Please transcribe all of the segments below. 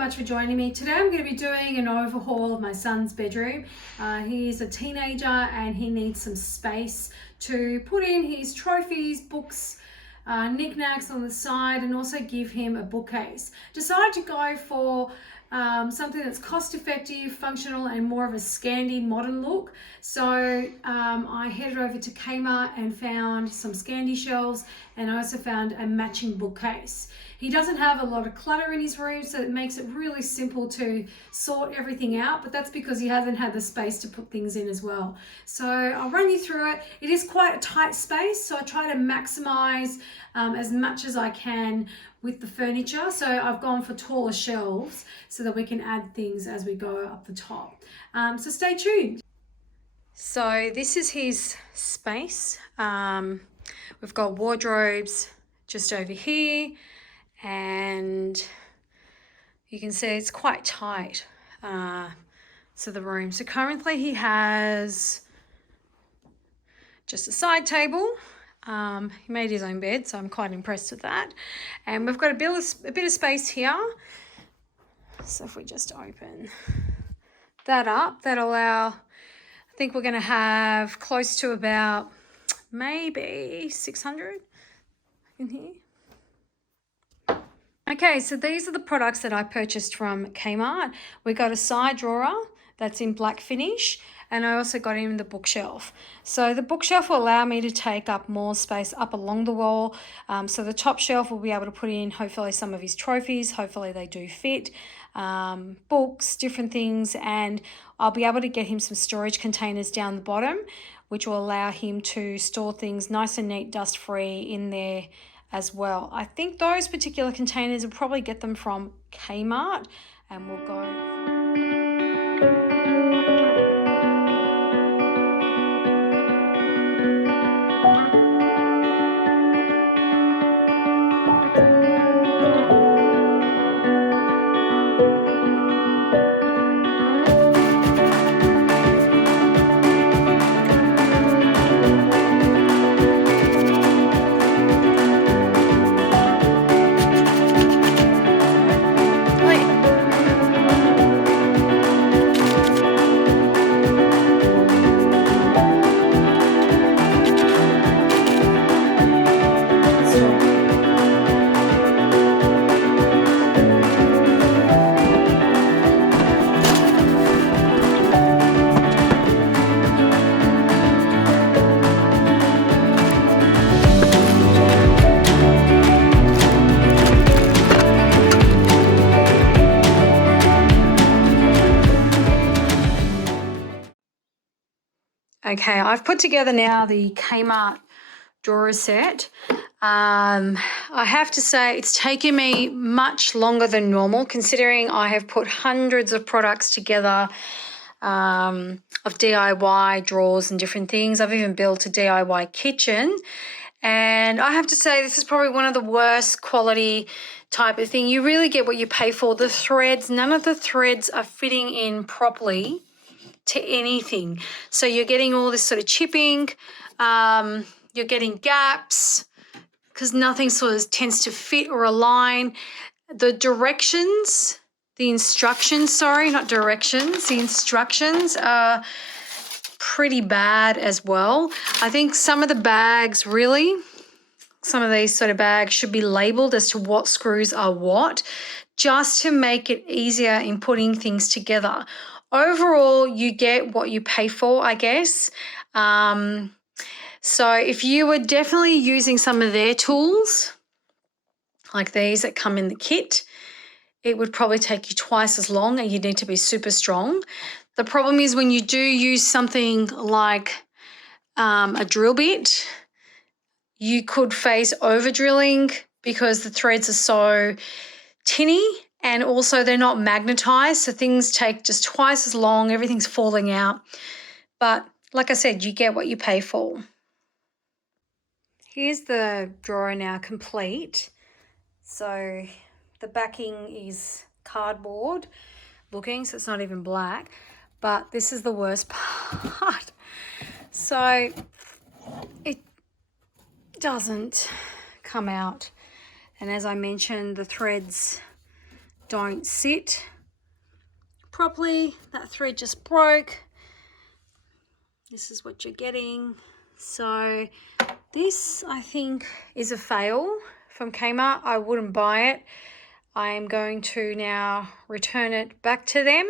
much for joining me. Today I'm going to be doing an overhaul of my son's bedroom. He's a teenager and he needs some space to put in his trophies, books, knickknacks on the side, and also give him a bookcase. Decided to go for something that's cost effective, functional, and more of a Scandi modern look. So I headed over to Kmart and found some Scandi shelves, and I also found a matching bookcase. He doesn't have a lot of clutter in his room, so it makes it really simple to sort everything out, but that's because he hasn't had the space to put things in as well. So I'll run you through it. It is quite a tight space, so I try to maximize as much as I can with the furniture. So I've gone for taller shelves so that we can add things as we go up the top. So stay tuned. So this is his space. We've got wardrobes just over here, and you can see it's quite tight to the room. So currently he has just a side table. He made his own bed, so I'm quite impressed with that. And we've got a bit of space here. So if we just open that up, that'll allow, I think we're going to have close to about maybe 600 in here. Okay, so these are the products that I purchased from Kmart. We got a side drawer that's in black finish, and I also got him the bookshelf. So the bookshelf will allow me to take up more space up along the wall. So the top shelf will be able to put in hopefully some of his trophies. Hopefully they do fit. Books, different things, and I'll be able to get him some storage containers down the bottom, which will allow him to store things nice and neat, dust-free in there as well. I think those particular containers will probably get them from Kmart, and we'll go. Okay, I've put together now the Kmart drawer set. I have to say it's taken me much longer than normal, considering I have put hundreds of products together of DIY drawers and different things. I've even built a DIY kitchen, and I have to say this is probably one of the worst quality type of thing. You really get what you pay for. The threads, none of the threads are fitting in properly to anything. So you're getting all this sort of chipping, you're getting gaps because nothing sort of tends to fit or align. The instructions are pretty bad as well. I think some of the bags some of these sort of bags should be labeled as to what screws are what, just to make it easier in putting things together. Overall, you get what you pay for, I guess. So if you were definitely using some of their tools, like these that come in the kit, it would probably take you twice as long, and you'd need to be super strong. The problem is when you do use something like a drill bit, you could face over drilling because the threads are so tinny. And also they're not magnetized, so things take just twice as long. Everything's falling out. But like I said, you get what you pay for. Here's the drawer now complete. So the backing is cardboard looking, so it's not even black. But this is the worst part. So it doesn't come out. And as I mentioned, the threads don't sit properly. That thread just broke. This is what you're getting. So this, I think, is a fail from Kmart. I wouldn't buy it. I am going to now return it back to them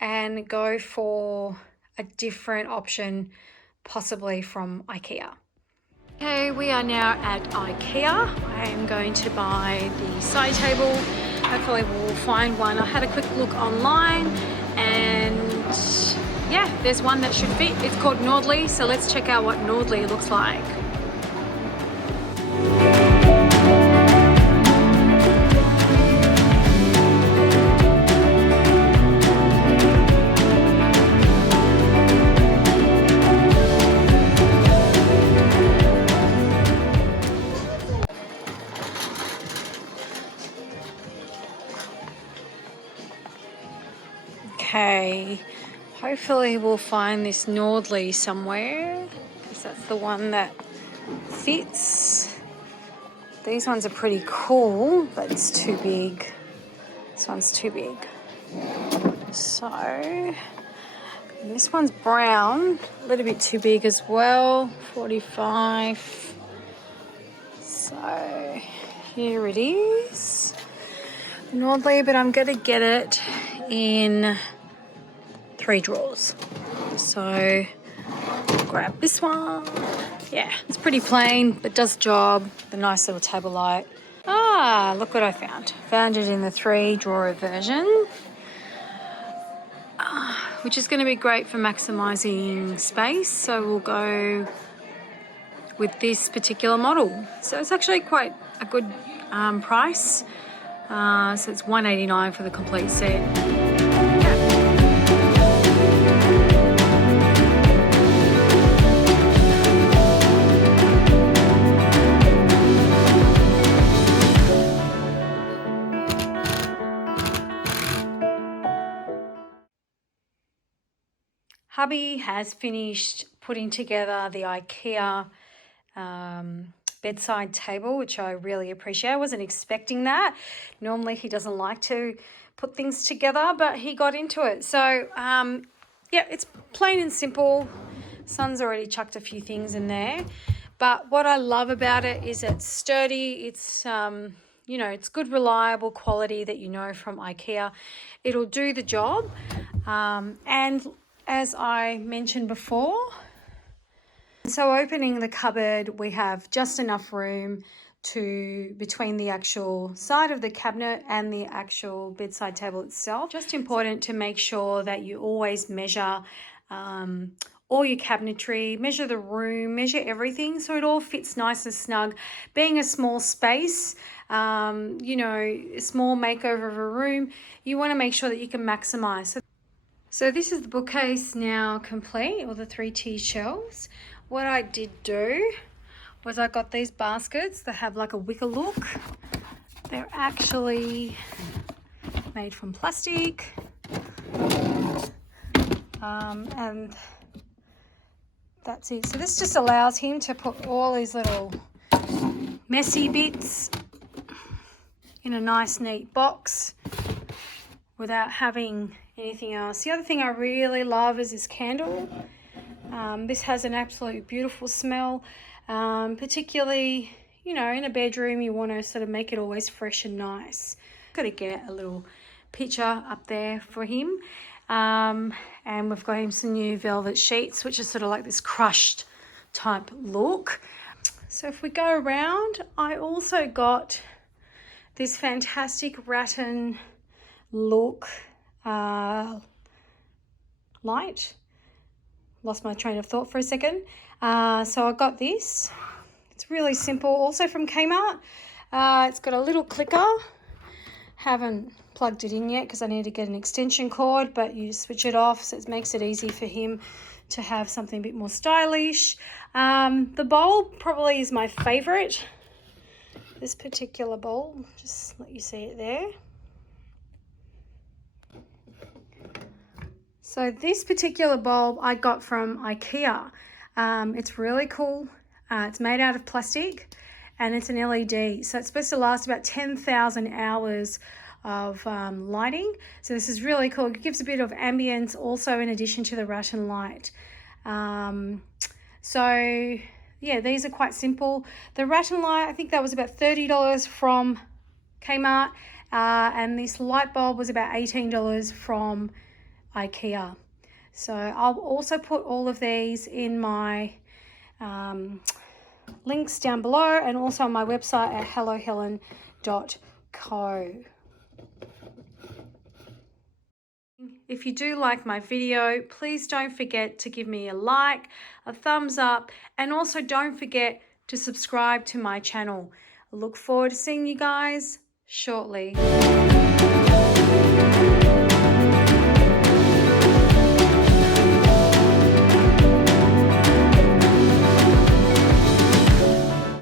and go for a different option, possibly from IKEA. Okay, we are now at IKEA. I am going to buy the side table. Hopefully we'll find one. I had a quick look online and yeah, there's one that should fit. It's called Nordley, so let's check out what Nordley looks like. Okay, hopefully we'll find this Nordley somewhere because that's the one that fits. These ones are pretty cool, but it's too big. This one's too big. So, and this one's brown, a little bit too big as well, 45. So, here it is. Nordley, but I'm going to get it in 3 drawers. So grab this one. Yeah, it's pretty plain, but does the job. The nice little table light. Ah, look what I found. Found it in the 3 drawer version, which is going to be great for maximizing space. So we'll go with this particular model. So it's actually quite a good price. So it's $189 for the complete set. Hubby has finished putting together the IKEA bedside table, which I really appreciate. I wasn't expecting that. Normally he doesn't like to put things together, but he got into it. So yeah, it's plain and simple. Son's already chucked a few things in there, but what I love about it is it's sturdy. It's you know, it's good, reliable quality that you know from IKEA. It'll do the job. And as I mentioned before, so opening the cupboard, we have just enough room between the actual side of the cabinet and the actual bedside table itself. Just important to make sure that you always measure all your cabinetry, measure the room, measure everything so it all fits nice and snug. Being a small space, you know, a small makeover of a room, you want to make sure that you can maximize. So this is the bookcase now complete, or the 3-tier shelves. What I did do was I got these baskets that have like a wicker look. They're actually made from plastic. And that's it. So this just allows him to put all these little messy bits in a nice neat box without having anything else. The other thing I really love is this candle. This has an absolute beautiful smell, particularly, you know, in a bedroom you want to sort of make it always fresh and nice. Got to get a little picture up there for him. And we've got him some new velvet sheets, which is sort of like this crushed type look. So if we go around, I also got this fantastic rattan look light. Lost my train of thought for a second. So I got this. It's really simple, also from Kmart. It's got a little clicker. Haven't plugged it in yet because I need to get an extension cord, but you switch it off, so it makes it easy for him to have something a bit more stylish. The bowl probably is my favorite. This particular bowl, just let you see it there. So this particular bulb I got from IKEA. It's really cool. It's made out of plastic and it's an LED. So it's supposed to last about 10,000 hours lighting. So this is really cool. It gives a bit of ambience also in addition to the rattan light. So yeah, these are quite simple. The rattan light, I think that was about $30 from Kmart, and this light bulb was about $18 from IKEA. So I'll also put all of these in my links down below, and also on my website at hellohelen.co. If you do like my video, please don't forget to give me a like, a thumbs up, and also don't forget to subscribe to my channel. I look forward to seeing you guys shortly.